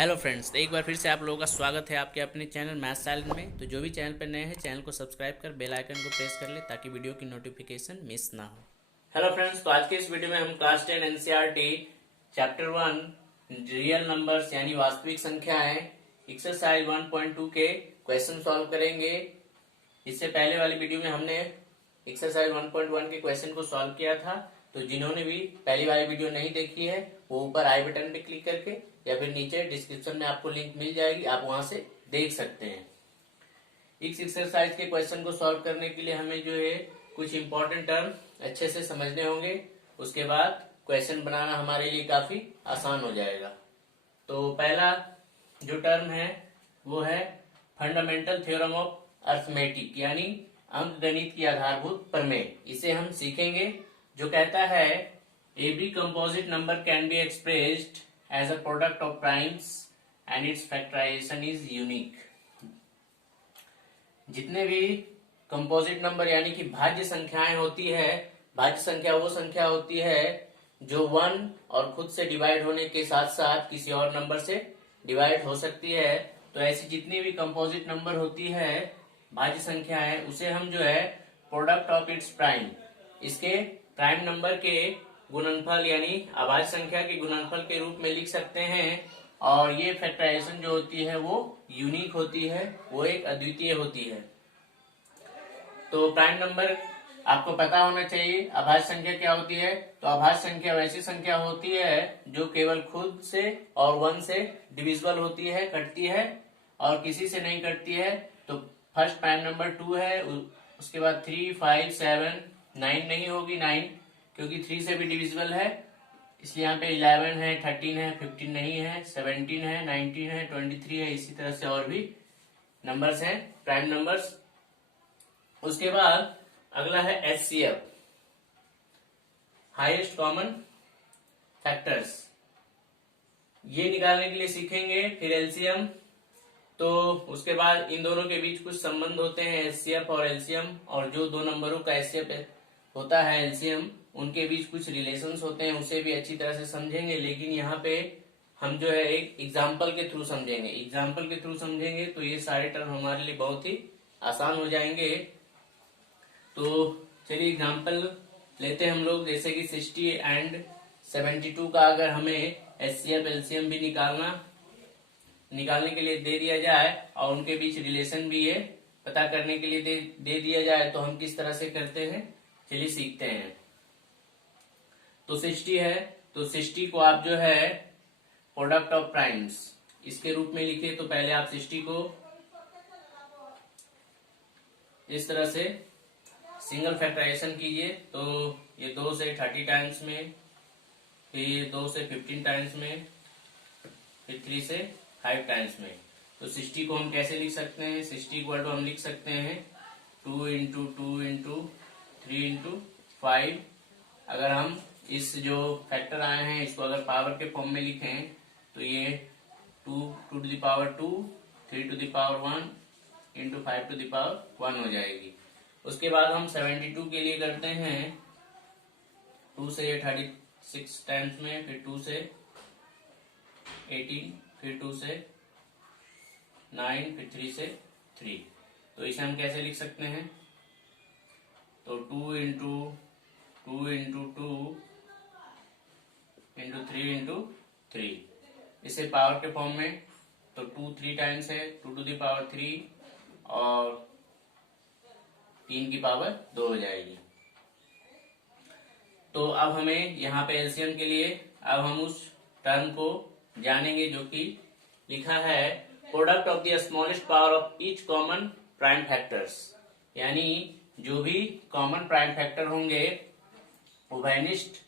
Hello friends, एक बार फिर से आप लोगों का स्वागत है आपके अपने चैनल मैथ साइलेंट में। तो जो भी चैनल पर नए हैं, चैनल को सब्सक्राइब कर बेल आइकन को प्रेस कर ले ताकि वीडियो की नोटिफिकेशन मिस ना हो। हेलो फ्रेंड्स, तो आज के इस वीडियो में हम class 10 NCERT chapter 1 real numbers यानी वास्तविक संख्याएं एक्सरसाइज 1.2 के क्वेश्चन सॉल्व करेंगे। इससे पहले वाली वीडियो में हमने एक्सरसाइज 1.1 के क्वेश्चन को सॉल्व किया था। तो जिन्होंने भी पहली वाली वीडियो नहीं देखी है वो ऊपर आई बटन पे क्लिक करके या फिर नीचे डिस्क्रिप्शन में आपको लिंक मिल जाएगी, आप वहां से देख सकते हैं। इस एक्सरसाइज के क्वेश्चन को सॉल्व करने के लिए हमें जो है कुछ इंपॉर्टेंट टर्म अच्छे से समझने होंगे। उसके बाद क्वेश्चन बनाना हमारे लिए काफी आसान हो जाएगा। तो पहला जो टर्म है वो है फंडामेंटल थ्योरम ऑफ अर्थमेटिक यानी अंकगणित की आधारभूत प्रमेय। इसे हम सीखेंगे, जो कहता है every composite number can be expressed as a product of primes and its factorization is unique. जितने भी कंपोजिट नंबर यानी कि भाज्य संख्याएं होती है, भाज्य संख्या वो संख्या होती है जो 1 और खुद से डिवाइड होने के साथ साथ किसी और नंबर से डिवाइड हो सकती है। तो ऐसी जितनी भी कंपोजिट नंबर होती है भाज्य संख्याएं, उसे हम जो है प्रोडक्ट ऑफ इट्स प्राइम, इसके प्राइम नंबर के गुणनफल यानी अभाज्य संख्या के गुणनफल के रूप में लिख सकते हैं। और ये फैक्टराइजेशन जो होती है वो यूनिक होती है, वो एक अद्वितीय होती है। तो प्राइम नंबर आपको पता होना चाहिए। अभाज्य संख्या क्या होती है? तो अभाज्य संख्या वैसी संख्या होती है जो केवल खुद से और 1 से डिविजिबल होती है, कटती है, और किसी से नहीं कटती है। तो फर्स्ट प्राइम नंबर 2 है, उसके बाद 3, 5, 7, 9 नहीं होगी 9, क्योंकि 3 से भी डिविजिबल है, इसलिए यहाँ पे 11 है, 13 है, 15 नहीं है, 17 है, 19 है, 23 है। इसी तरह से और भी नंबर्स हैं प्राइम नंबर्स। उसके बाद अगला है एचसीएफ, हाईएस्ट कॉमन फैक्टर्स। ये निकालने के लिए सीखेंगे। फिर एलसीएम, तो उसके बाद इन दोनों के बीच कुछ संबंध होते हैं एचसीएफ और एलसीएम, और जो दो नंबरों का एचसीएफ होता है एलसीएम, उनके बीच कुछ रिलेशंस होते हैं, उसे भी अच्छी तरह से समझेंगे। लेकिन यहाँ पे हम जो है एक एग्जाम्पल के थ्रू समझेंगे। एग्जाम्पल के थ्रू समझेंगे तो ये सारे टर्म हमारे लिए बहुत ही आसान हो जाएंगे। तो चलिए एग्जाम्पल लेते हैं हम लोग। जैसे कि 60 एंड 72 का अगर हमें एचसीएफ एलसीएम भी निकालने के लिए दे दिया जाए और उनके बीच रिलेशन भी ये पता करने के लिए दे दिया जाए, तो हम किस तरह से करते हैं चलिए सीखते हैं। तो 60 है, तो 60 को आप जो है प्रोडक्ट ऑफ प्राइम्स इसके रूप में लिखे। तो पहले आप 60 को इस तरह से सिंगल फैक्टराइजेशन कीजिए। तो ये 2 से 30 टाइम्स में, फिर 2 से 15 टाइम्स में, फिर 3 से 5 टाइम्स में। तो 60 को हम कैसे लिख सकते हैं? 60 इक्वल टू हम लिख सकते हैं 2 इंटू 2 इंटू 3 इंटू 5। अगर हम इस जो फैक्टर आए हैं इसको अगर पावर के फॉर्म में लिखें तो ये 2 to the power 2, 3 to the power 1 into 5 to the power 1 हो जाएगी। उसके बाद हम 72 के लिए करते हैं 2 से 36 टाइम्स में, फिर 2 से 18, फिर 2 से 9, फिर 3 से 3। तो इसे हम कैसे लिख सकते हैं? तो 2 इंटू 2 इंटू 2 इंटू 3 इंटू 3, इसे पावर के फॉर्म में। तो 2 3 टाइम्स है, 2 टू द पावर 3 और 3 की पावर 2 हो जाएगी। तो अब हमें यहाँ पे एलसीएम के लिए अब हम उस टर्म को जानेंगे जो कि लिखा है product of the smallest power of each common prime factors. यानी जो भी कॉमन प्राइम फैक्टर होंगे, उभयनिष्ठ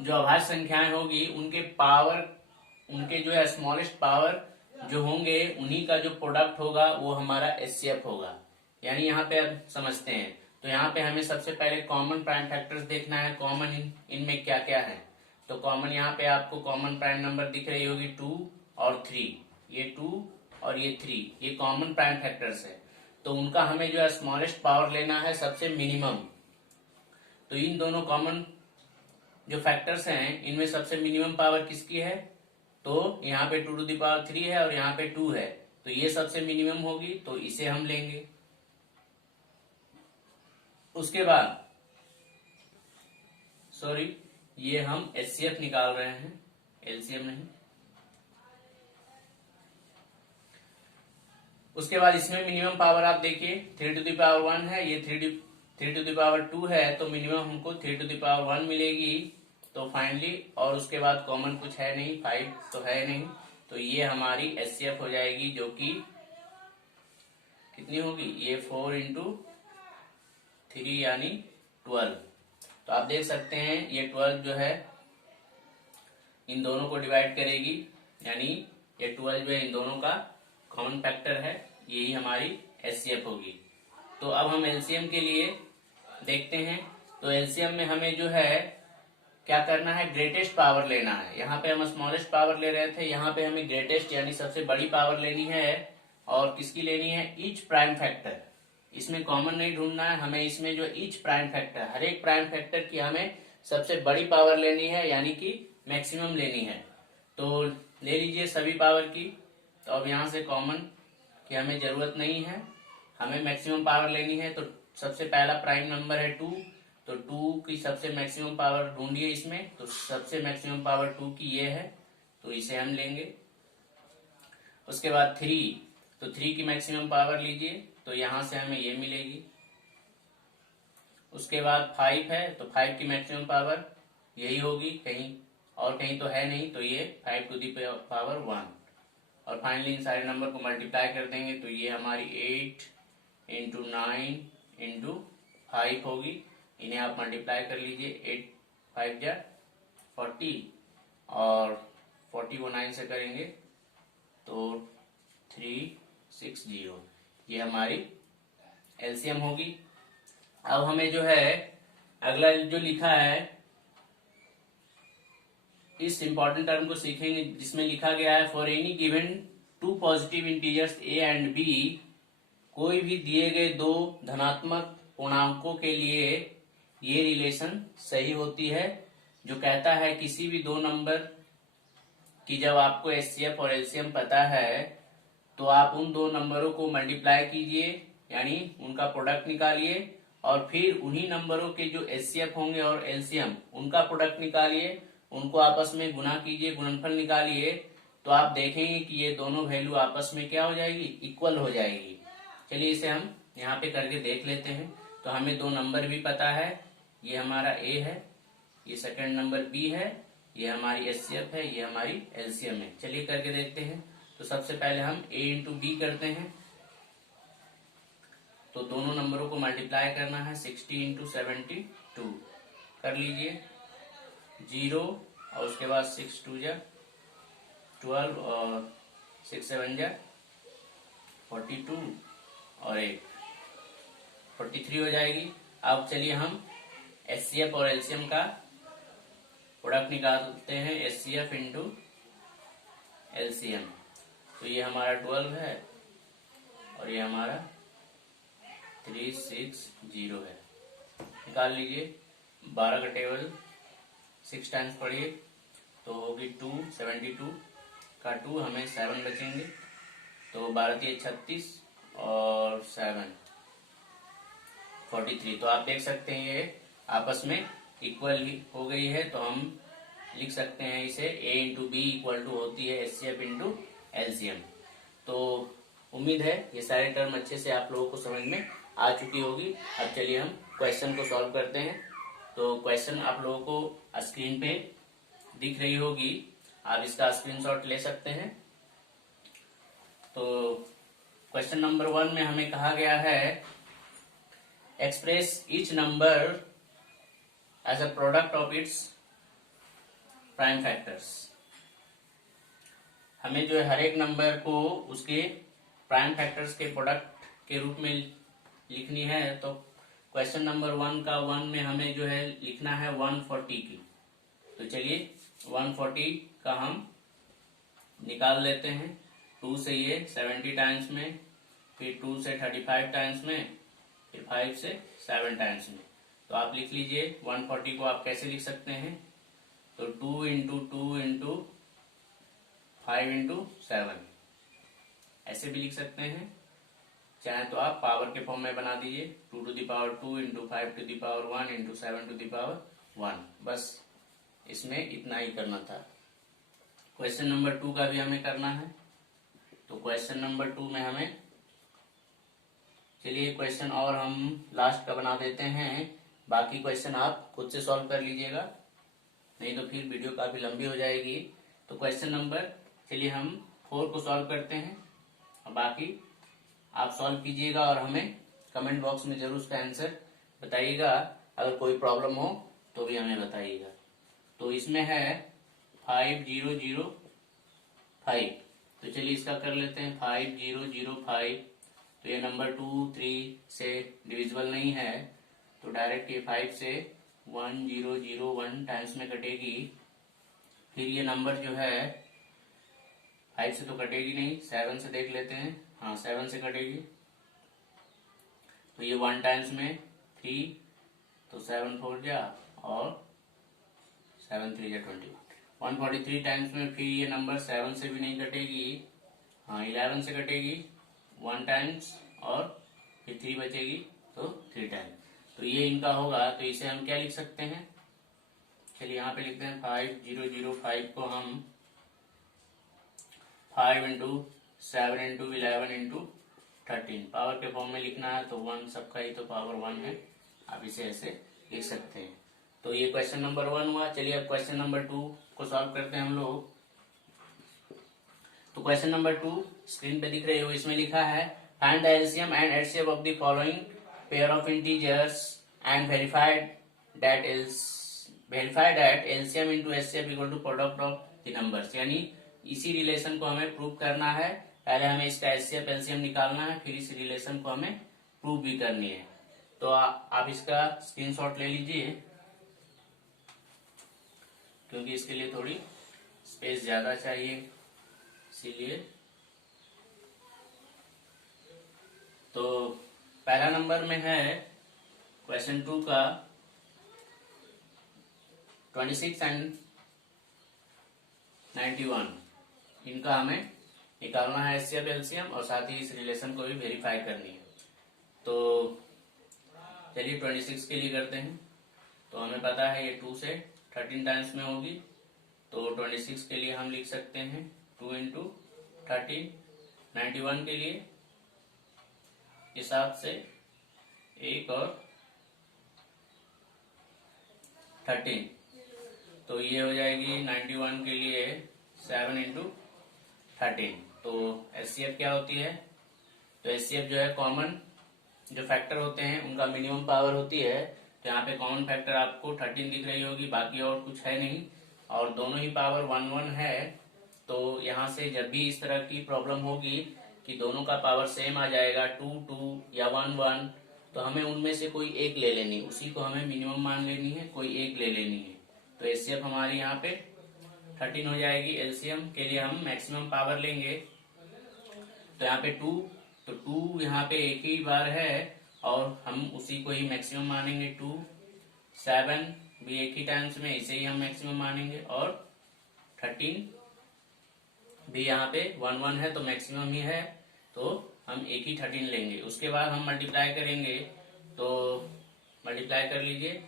जो अभाज्य संख्याएं होगी, उनके पावर, उनके जो है स्मॉलेस्ट पावर जो होंगे, उन्हीं का जो प्रोडक्ट होगा वो हमारा एचसीएफ होगा। यानी यहाँ पे अब समझते हैं। तो यहाँ पे हमें सबसे पहले कॉमन प्राइम फैक्टर्स देखना है, कॉमन इनमें क्या क्या है। तो कॉमन यहाँ पे आपको कॉमन प्राइम नंबर दिख रही होगी 2 और 3, ये 2 और ये 3, ये कॉमन प्राइम फैक्टर्स है। तो उनका हमें जो है स्मॉलेस्ट पावर लेना है, सबसे मिनिमम। तो इन दोनों कॉमन जो फैक्टर्स हैं इनमें सबसे मिनिमम पावर किसकी है? तो यहाँ पे 2 टू द पावर 3 है और यहाँ पे 2 है, तो ये सबसे मिनिमम होगी, तो इसे हम लेंगे। उसके बाद सॉरी, ये हम एचसीएफ निकाल रहे हैं, एलसीएम नहीं। उसके बाद इसमें मिनिमम पावर आप देखिए 3 टू द पावर 1 है, ये 3 टू द पावर 2 है, तो मिनिमम हमको 3 टू द पावर 1 मिलेगी। तो फाइनली, और उसके बाद कॉमन कुछ है नहीं, 5 तो है नहीं, तो ये हमारी एचसीएफ हो जाएगी, जो कि कितनी होगी, ये 4 इंटू 3 यानी 12। तो आप देख सकते हैं ये 12 जो है इन दोनों को डिवाइड करेगी, यानी ये 12 जो है इन दोनों का कॉमन फैक्टर है, यही हमारी एचसीएफ होगी। तो अब हम एलसीएम के लिए देखते हैं। तो एलसीएम में हमें जो है क्या करना है, ग्रेटेस्ट पावर लेना है। यहाँ पे हम स्मॉलेस्ट पावर ले रहे थे, यहाँ पे हमें ग्रेटेस्ट यानी सबसे बड़ी पावर लेनी है। और किसकी लेनी है, ईच प्राइम फैक्टर। इसमें कॉमन नहीं ढूंढना है हमें, इसमें जो ईच प्राइम फैक्टर, हर एक प्राइम फैक्टर की हमें सबसे बड़ी पावर लेनी है, यानी कि मैक्सिमम लेनी है। तो ले लीजिए सभी पावर की। तो अब यहाँ से कॉमन की हमें जरूरत नहीं है, हमें मैक्सिमम पावर लेनी है। तो सबसे पहला प्राइम नंबर है 2, तो 2 की सबसे मैक्सिमम पावर ढूंढिए इसमें। तो सबसे मैक्सिमम पावर 2 की ये है, तो इसे हम लेंगे। उसके बाद 3, तो 3 की मैक्सिमम पावर लीजिए, तो यहां से हमें ये मिलेगी। उसके बाद 5 है, तो 5 की मैक्सिमम पावर यही होगी, कहीं और कहीं तो है नहीं, तो ये 5 टू दी पावर 1। और फाइनली इन सारे नंबर को मल्टीप्लाई कर देंगे, तो ये हमारी 8 इंटू 9 इंटू 5 होगी। इन्हें आप मल्टीप्लाई कर लीजिए, 8 5 जा 40 और 40 को 9 से करेंगे तो 360, ये हमारी एलसीएम होगी। अब हमें जो है अगला जो लिखा है, इस इंपॉर्टेंट टर्म को सीखेंगे, जिसमें लिखा गया है for any given 2 positive integers a and b, कोई भी दिए गए 2 धनात्मक पूर्णांकों के लिए ये रिलेशन सही होती है, जो कहता है किसी भी 2 नंबर की जब आपको एचसीएफ और एलसीएम पता है, तो आप उन 2 नंबरों को मल्टीप्लाई कीजिए, यानी उनका प्रोडक्ट निकालिए, और फिर उन्हीं नंबरों के जो एचसीएफ होंगे और एलसीएम उनका प्रोडक्ट निकालिए, उनको आपस में गुना कीजिए, गुणनफल निकालिए, तो आप देखेंगे कि ये दोनों वैल्यू आपस में क्या हो जाएगी, इक्वल हो जाएगी। चलिए इसे हम यहाँ पे करके देख लेते हैं। तो हमें 2 नंबर भी पता है, ये हमारा ए है, ये सेकंड नंबर बी है, ये हमारी एचसीएफ है, ये हमारी एलसीएम है। चलिए करके देखते हैं। तो सबसे पहले हम ए इंटू बी करते हैं, तो दोनों नंबरों को मल्टीप्लाई करना है, 60 इंटू 72 कर लीजिए, 0 और उसके बाद 6 2 जा 12 और 6 7 जा 42 और 1 43 हो जाएगी। अब चलिए हम एचसीएफ और एलसीएम का प्रोडक्ट निकालते हैं, एचसीएफ इंटू एलसीएम। तो ये हमारा 12 है और ये हमारा 360 है। निकाल लीजिए, 12 का टेबल 6 टाइम्स पढ़िए, तो होगी 2, 72 का 2 हमें 7 बचेंगे, तो 12 36 और 7 43। तो आप देख सकते हैं ये आपस में इक्वल ही हो गई है। तो हम लिख सकते हैं इसे a into b equal to होती है एचसीएफ इंटू एलसीएम। तो उम्मीद है ये सारे टर्म अच्छे से आप लोगों को समझ में आ चुकी होगी। अब चलिए हम क्वेश्चन को सॉल्व करते हैं। तो क्वेश्चन आप लोगों को स्क्रीन पे दिख रही होगी, आप इसका स्क्रीनशॉट ले सकते हैं। तो क्वेश्चन नंबर 1 में हमें कहा गया है express each number as a product of its prime factors. हमें जो है हर एक नंबर को उसके प्राइम फैक्टर्स के प्रोडक्ट के रूप में लिखनी है। तो क्वेश्चन नंबर 1 का 1 में हमें जो है लिखना है 140 की। तो चलिए 140 का हम निकाल लेते हैं। 2 से ये 70 टाइम्स में, फिर 2 से 35 टाइम्स में, फिर 5 से 7 टाइम्स में। तो आप लिख लीजिए 140 को आप कैसे लिख सकते हैं। तो 2 इंटू 2 इंटू 5 इंटू 7, ऐसे भी लिख सकते हैं। चाहे तो आप पावर के फॉर्म में बना दीजिए, 2 to the power 2 into 5 to the power 1 into 7 to the power 1। बस इसमें इतना ही करना था। क्वेश्चन नंबर 2 का भी हमें करना है। तो क्वेश्चन नंबर 2 में हमें, चलिए क्वेश्चन और हम लास्ट का बना देते हैं, बाकी क्वेश्चन आप खुद से सॉल्व कर लीजिएगा, नहीं तो फिर वीडियो काफी लंबी हो जाएगी। तो क्वेश्चन नंबर, चलिए हम 4 को सॉल्व करते हैं, और बाकी आप सॉल्व कीजिएगा और हमें कमेंट बॉक्स में जरूर उसका आंसर बताइएगा। अगर कोई प्रॉब्लम हो तो भी हमें बताइएगा। तो इसमें है 5005, तो चलिए इसका कर लेते हैं 5005। तो ये नंबर 2, 3 से डिविजिबल नहीं है, तो डायरेक्ट ये 5 से 1001 टाइम्स में कटेगी। फिर ये नंबर जो है 5 से तो कटेगी नहीं, 7 से देख लेते हैं, हाँ 7 से कटेगी। तो ये 1 टाइम्स में 3, तो 7 4 जा और 7 3 जा 21, 143 टाइम्स में। फिर ये नंबर 7 से भी नहीं कटेगी, हाँ 11 से कटेगी 1 टाइम्स, और फिर 3 बचेगी तो 3 टाइम्स। तो ये इनका होगा। तो इसे हम क्या लिख सकते हैं, चलिए यहाँ पे लिखते हैं 5005 को हम 5 इंटू 7 इंटू 11 इंटू 13 पावर के फॉर्म में लिखना है, तो 1 सबका ही तो पावर 1 है, आप इसे ऐसे लिख सकते हैं। तो ये क्वेश्चन नंबर 1 हुआ। चलिए अब क्वेश्चन नंबर 2 को सॉल्व करते हैं हम लोग। तो क्वेश्चन नंबर 2 स्क्रीन पे दिख रही हो, इसमें लिखा है find the LCM and HCF of the following pair of integers and verified that LCM into HCF equal to product of the numbers. यानी इसी रिलेशन को हमें प्रूव करना है। पहले हमें इसका एचसीएफ एलसीएम निकालना है, फिर इस रिलेशन को हमें प्रूव भी करनी है। तो आप इसका स्क्रीनशॉट ले लीजिए, क्योंकि इसके लिए थोड़ी स्पेस ज्यादा चाहिए, इसीलिए। तो पहला नंबर में है क्वेश्चन 2 का 26 एंड 91, इनका हमें निकालना है एचसीएफ एलसीएम, और साथ ही इस रिलेशन को भी वेरीफाई करनी है। तो चलिए 26 के लिए करते हैं। तो हमें पता है ये 2 से 13 टाइम्स में होगी, तो 26 के लिए हम लिख सकते हैं 2 इंटू 13। 91 के लिए हिसाब से 1 और 13, तो ये हो जाएगी 91 के लिए 7 इंटू 13। तो एचसीएफ क्या होती है, तो एचसीएफ जो है कॉमन जो फैक्टर होते हैं उनका मिनिमम पावर होती है। तो यहाँ पे कॉमन फैक्टर आपको 13 दिख रही होगी, बाकी और कुछ है नहीं, और दोनों ही पावर 1 1 है। तो यहाँ से जब भी इस तरह की प्रॉब्लम होगी कि दोनों का पावर सेम आ जाएगा, 2 2 या 1 1, तो हमें उनमें से कोई एक ले लेनी, उसी को हमें मिनिमम मान लेनी है, कोई एक ले लेनी है। तो एचसीएफ हमारी यहाँ पे 13 हो जाएगी। एलसीएम के लिए हम मैक्सिमम पावर लेंगे, तो यहाँ पे 2, तो 2 यहाँ पे एक ही बार है और हम उसी को ही मैक्सिमम मानेंगे। 2 7 भी एक ही टाइम्स में, इसे ही हम मैक्सिमम मानेंगे, और 13 भी यहाँ पे 1 1 है तो मैक्सिमम ही है, तो हम एक ही 13 लेंगे। उसके बाद हम मल्टीप्लाई करेंगे, तो मल्टीप्लाई कर लीजिए,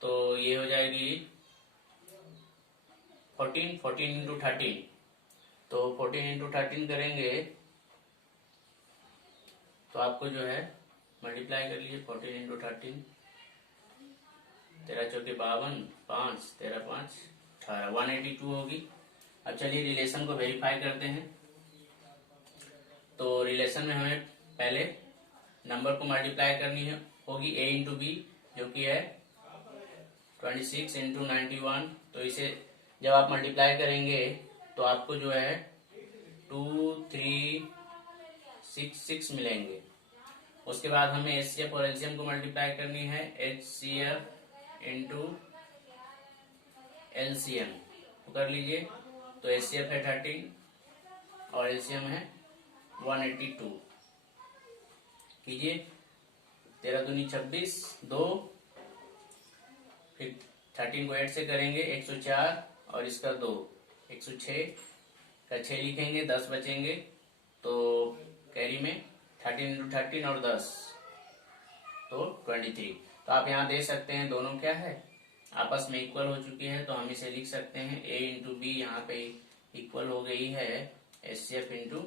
तो ये हो जाएगी 14 इंटू 13। तो 14 इंटू 13 करेंगे तो आपको जो है मल्टीप्लाई कर लीजिए 14 इंटू 13, 13 चौके 52, 5 13 5 18, 182 होगी। अब चलिए रिलेशन को वेरीफाई करते हैं। तो रिलेशन में हमें पहले नंबर को मल्टीप्लाई करनी होगी a इंटू बी, जो कि है 26 इंटू 91। तो इसे जब आप मल्टीप्लाई करेंगे तो आपको जो है 2 3 6 6 मिलेंगे। उसके बाद हमें एचसीएफ और एलसीएम को मल्टीप्लाई करनी है, एचसीएफ इंटू एलसीएम तो कर लीजिए। तो एचसीएफ है 13 और एलसीएम है 182, कीजिए 13 दूनी 26, 2, फिर 13 को 8 से करेंगे 104, और इसका 2 106, का 6 लिखेंगे, 10 बचेंगे, तो कैरी में 13 इंटू 13 और 10 तो 23। तो आप यहाँ दे सकते हैं दोनों क्या है, आपस में इक्वल हो चुकी है, तो हम इसे लिख सकते हैं ए इंटू बी यहाँ पे इक्वल हो गई है एचसीएफ इंटू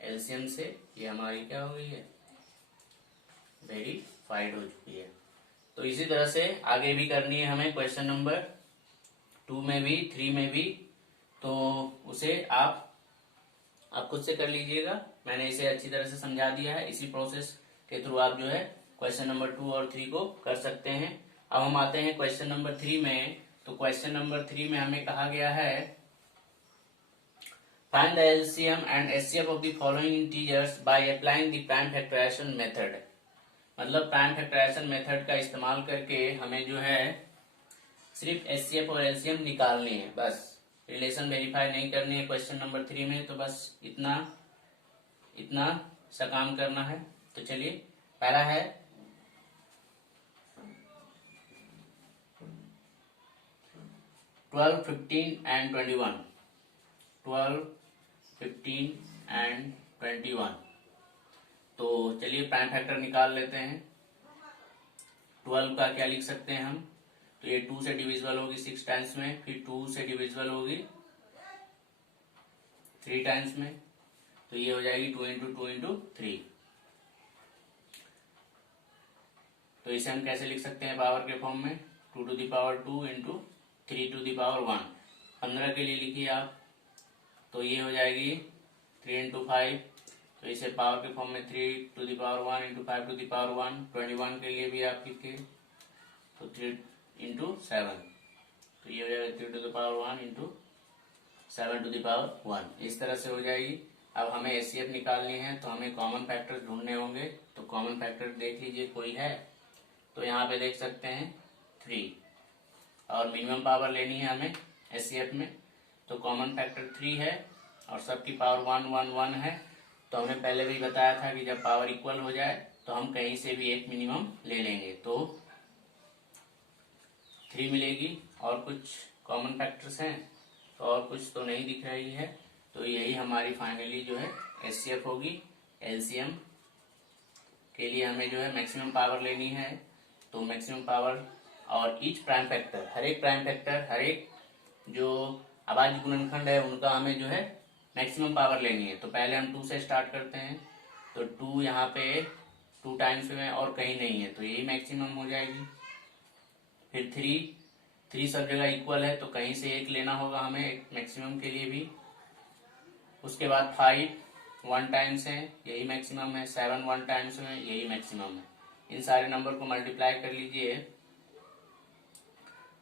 एलसीएम से। ये हमारी क्या हो गई है, वेरीफाइड हो चुकी है। तो इसी तरह से आगे भी करनी है हमें क्वेश्चन नंबर 2 में भी 3 में भी, तो उसे आप खुद से कर लीजिएगा। मैंने इसे अच्छी तरह से समझा दिया है, इसी प्रोसेस के थ्रू आप जो है क्वेश्चन नंबर 2 और 3 को कर सकते हैं। अब हम आते हैं क्वेश्चन नंबर 3 में। तो क्वेश्चन नंबर 3 में हमें कहा गया है find the LCM and HCF of the following integers by applying the prime factorization method. मतलब प्राइम फैक्टराइजेशन मेथड का इस्तेमाल करके हमें जो है सिर्फ एचसीएफ और एलसीएम निकालनी है, बस रिलेशन वेरीफाई नहीं करनी है क्वेश्चन नंबर 3 में। तो बस इतना सा काम करना है। तो चलिए, पहला है 12, 15 एंड 21। 12, 15 एंड 21। तो चलिए प्राइम फैक्टर निकाल लेते हैं। 12 का क्या लिख सकते हैं हम, तो ये 2 से डिविजिबल होगी 6 टाइम्स में, फिर 2 से डिविजिबल होगी 3 टाइम्स में, तो ये हो जाएगी 2 इंटू 2 इंटू 3। तो इसे हम कैसे लिख सकते हैं पावर के फॉर्म में, 2 to the power 2 into 3 to the power 1। 15 के लिए लिखिए आप, तो ये हो जाएगी 3 इंटू 5, तो इसे पावर के फॉर्म में 3 to the power 1 into 5 to the power 1। 21 के लिए भी आप लिखिए, तो 3 इंटू 7, तो ये हो जाएगा 3 to the power 1 into 7 to the power 1। इस तरह से हो जाएगी। अब हमें एचसीएफ निकालनी है, तो हमें कॉमन फैक्टर ढूंढने होंगे। तो कॉमन फैक्टर देख लीजिए कोई है, तो यहाँ पे देख सकते हैं 3, और मिनिमम पावर लेनी है हमें एचसीएफ में, तो कॉमन फैक्टर 3 है और सबकी पावर 1 1 1 है। तो हमने पहले भी बताया था कि जब पावर इक्वल हो जाए तो हम कहीं से भी एक मिनिमम ले लेंगे, तो 3 मिलेगी। और कुछ कॉमन फैक्टर्स हैं, तो और कुछ तो नहीं दिख रही है, तो यही हमारी फाइनली जो है एचसीएफ होगी। एलसीएम के लिए हमें जो है मैक्सिमम पावर लेनी है, तो मैक्सिमम पावर और ईच प्राइम फैक्टर, हर एक प्राइम फैक्टर, हर एक जो अभाज्य गुणनखंड है उनका हमें जो है मैक्सिमम पावर लेनी है। तो पहले हम 2 से स्टार्ट करते हैं, तो 2 यहाँ पे 2 टाइम्स में और कहीं नहीं है, तो यही मैक्सिमम हो जाएगी। फिर 3 सब जगह इक्वल है, तो कहीं से एक लेना होगा हमें एक मैक्सिमम के लिए भी। उसके बाद 5 1 टाइम्स है, यही मैक्सिमम है। 7 1 टाइम्स में, यही मैक्सिमम है। इन सारे नंबर को मल्टीप्लाई कर लीजिए,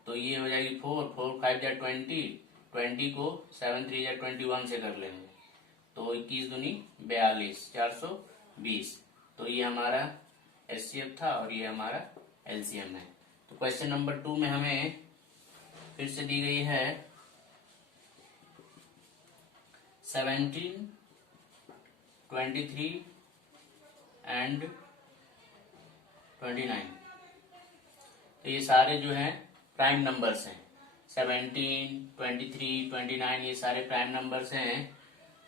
तो ये हो जाएगी 4 4 5 जा 20, 20 को 7 3 जा 21 से कर लेंगे, तो 21 दूनी 42, 420। तो ये हमारा एचसीएफ था और ये हमारा एलसीएम है। तो क्वेश्चन नंबर 2 में हमें फिर से दी गई है 17, 23 एंड 29। तो ये सारे जो हैं प्राइम नंबर्स हैं। 17, 23, 29 ये सारे प्राइम नंबर्स हैं।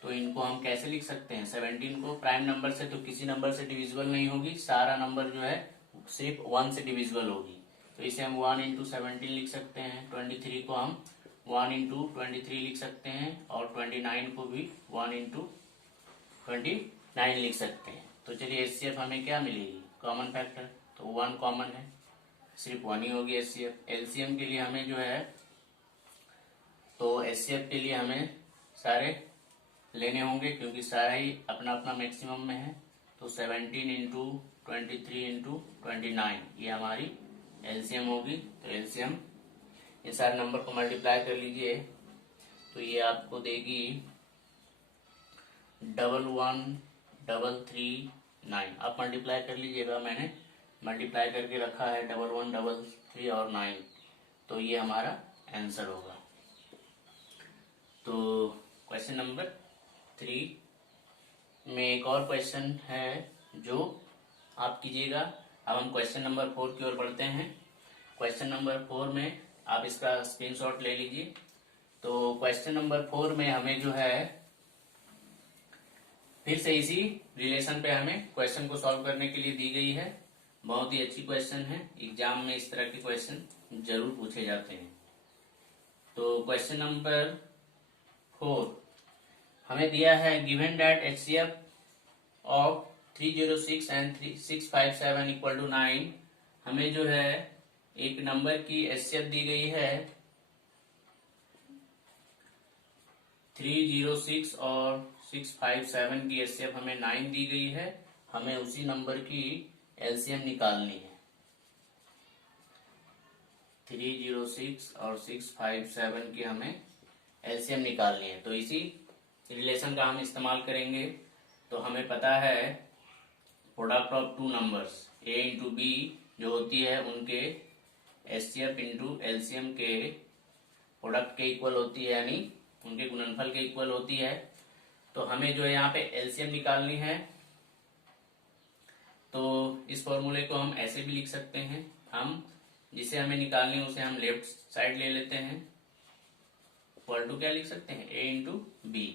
तो इनको हम कैसे लिख सकते हैं, 17 को प्राइम नंबर से तो किसी नंबर से डिविजिबल नहीं होगी, सारा नंबर जो है सिर्फ 1 से डिविजिबल होगी, तो इसे हम 1 इंटू 17 लिख सकते हैं। 23 को हम 1 इंटू 23 लिख सकते हैं, और 29 को भी 1 इंटू 29 लिख सकते हैं। तो चलिए एचसीएफ हमें क्या मिलेगी, कॉमन फैक्टर, तो 1 कॉमन है, सिर्फ 1 ही होगी एचसीएफ। एलसीएम के लिए हमें जो है, तो एचसीएफ के लिए हमें सारे लेने होंगे क्योंकि सारा ही अपना अपना मैक्सिमम में है। तो 17 इंटू 23 इंटू 29 ये हमारी एलसीएम होगी। तो एलसीएम इन सारे नंबर को मल्टीप्लाई कर लीजिए, तो ये आपको देगी 11,339। आप मल्टीप्लाई कर लीजिएगा, मैंने मल्टीप्लाई करके रखा है 11,3 और 9, तो ये हमारा आंसर होगा। तो क्वेश्चन नंबर 3 में एक और क्वेश्चन है जो आप कीजिएगा। अब हम क्वेश्चन नंबर 4 की ओर बढ़ते हैं। क्वेश्चन नंबर 4 में आप इसका स्क्रीनशॉट ले लीजिए, तो क्वेश्चन नंबर 4 में हमें जो है फिर से इसी रिलेशन पे हमें क्वेश्चन को सॉल्व करने के लिए दी गई है। बहुत ही अच्छी क्वेश्चन है, एग्जाम में इस तरह के क्वेश्चन जरूर पूछे जाते हैं। तो क्वेश्चन नंबर 4 हमें दिया है given that HCF of 306 and 657 equal to 9। हमें जो है एक नंबर की HCF दी गई है 306 और 657 की HCF हमें 9 दी गई है। हमें उसी नंबर की LCM निकालनी है। 306 और 657 की हमें LCM निकालनी है। तो इसी रिलेशन का हम इस्तेमाल करेंगे। तो हमें पता है product of two numbers A into B जो होती है उनके HCF इंटू LCM के प्रोडक्ट के इक्वल होती है, यानी उनके गुणनफल के इक्वल होती है। तो हमें जो है यहाँ पे LCM निकालनी है। तो इस फॉर्मूले को हम ऐसे भी लिख सकते हैं, हम जिसे हमें निकालनी है उसे हम लेफ्ट साइड ले लेते हैं, इक्वल टू क्या लिख सकते हैं A इंटू B।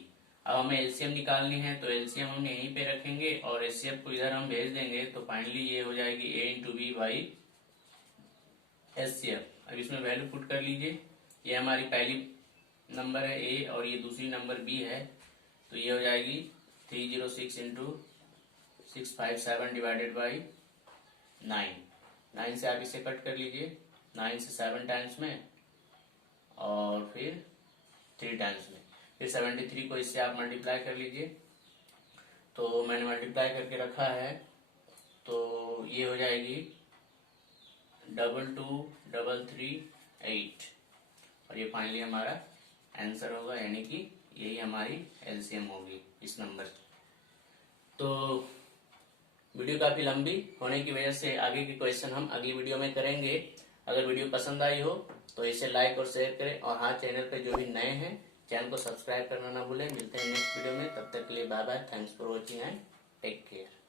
अब हमें LCM निकालनी है तो LCM हम यहीं पे रखेंगे और HCF को इधर हम भेज देंगे। तो फाइनली ये हो जाएगी A into B by HCF। अब इसमें वैल्यू पुट कर लीजिए। ये हमारी पहली नंबर है A और ये दूसरी नंबर B है। तो ये हो जाएगी 306 इंटू 657 डिवाइडेड बाई 9 से आप इसे कट कर लीजिए, 9 से 7 टाइम्स में और फिर 3 टाइम्स में, फिर 73 को इससे आप मल्टीप्लाई कर लीजिए। तो मैंने मल्टीप्लाई करके रखा है। तो ये हो जाएगी 223338 और ये फाइनली हमारा आंसर होगा, यानी कि यही हमारी LCM होगी इस नंबर की। तो वीडियो काफी लंबी होने की वजह से आगे के क्वेश्चन हम अगली वीडियो में करेंगे। अगर वीडियो पसंद आई हो तो इसे लाइक और शेयर करें, और हाँ, चैनल पे जो भी नए हैं चैनल को सब्सक्राइब करना ना भूलें। मिलते हैं नेक्स्ट वीडियो में, तब तक के लिए bye bye. Thanks for watching and take care.